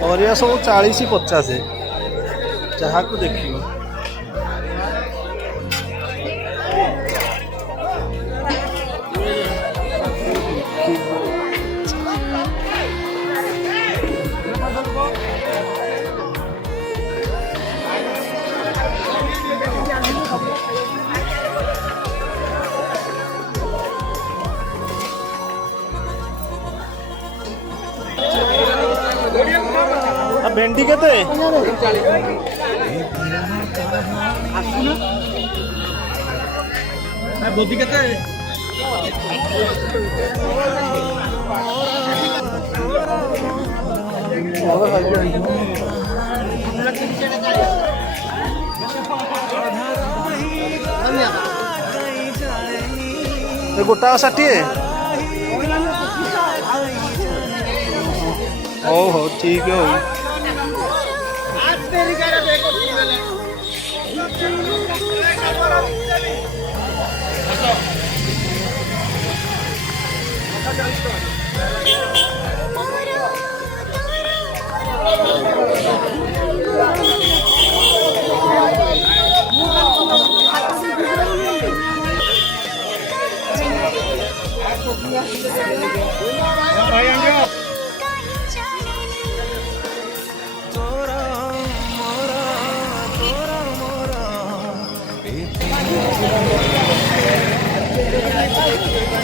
ପରିବା ସବୁ 40-50 ଯାହାକୁ ଦେଖିବ। भेंडी केते बोदी केते गोटा 60 हो ठीक है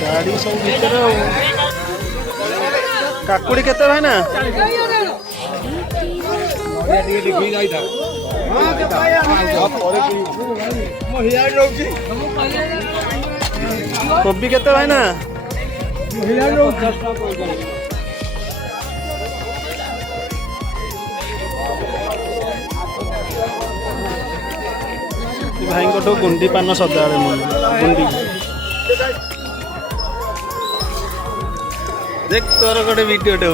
गाड़ी सब भीतर काकुड़ी केते भाईना कोबी केते भाईना भाई को गुंडी पान सदा गुंडी देख तोर गोटे वीडियो